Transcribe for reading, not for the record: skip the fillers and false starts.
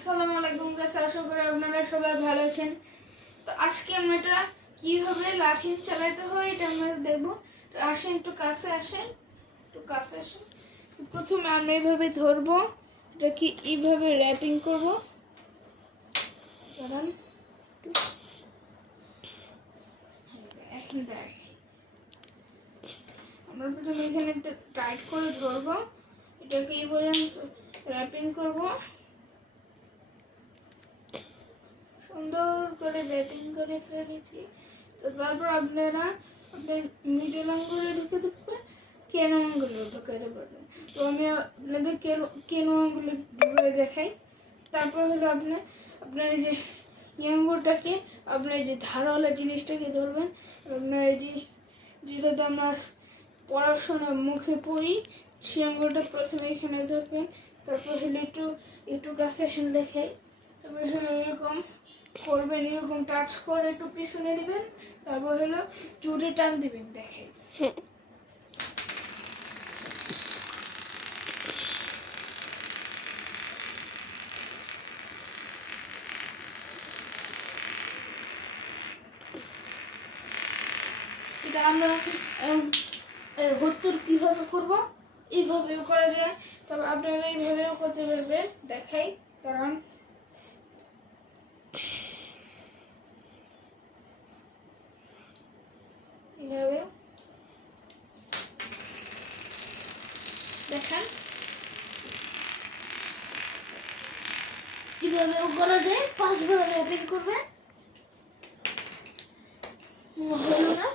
আসসালামু আলাইকুম গাইস, আশা করি আপনারা সবাই ভালো আছেন। তো আজকে আমরা এটা কিভাবে লাঠি চালাতে হয় এটা আমরা দেখব। তো আসেন, একটু কাছে আসেন। তো প্রথমে আমরা এইভাবে ধরবো, এটাকে এইভাবে র্যাপিং করব। দাঁড়ান, এখন দেখ, আমরা প্রথমে এখানে একটা টাইট করে ধরবো, এটাকে এই পর্যন্ত র্যাপিং করব। সুন্দর করে র্যাপিং করে ফেলেছি। তো তারপর আপনারা আপনার মিডল আঙ্গুলে ঢুকে দেবেন, কেন আঙ্গুলে ঢুকে দেবেন। তো আমি আপনাদের কেন আঙ্গুলে ঢুকে দেখাই। তারপর হলো আপনার এই যে আঙ্গুলটাকে আপনার এই যে ধারাওয়ালা জিনিসটাকে ধরবেন। আপনার এই যে যেটাতে আমরা পড়াশোনা মুখে পড়ি, সেই আঙ্গুলটা প্রথমে এখানে ধরবেন। তারপর হলো একটু কাছে আসেন দেখাই। তারপর হলো এরকম করবেন, এরকম টাচ করে একটু পিছনে দিবেন। তারপর হলো জোরে টান দিবেন, দেখেন। এটা আমরা হত্তর কিভাবে করব, এইভাবেও করা যায়। তারপর আপনারা এইভাবেও করতে পারবেন, দেখাই। কারণ এইভাবে দেখেন, কিভাবেও করা যায়। 5 বার র্যাপিং করবেন, হলো না?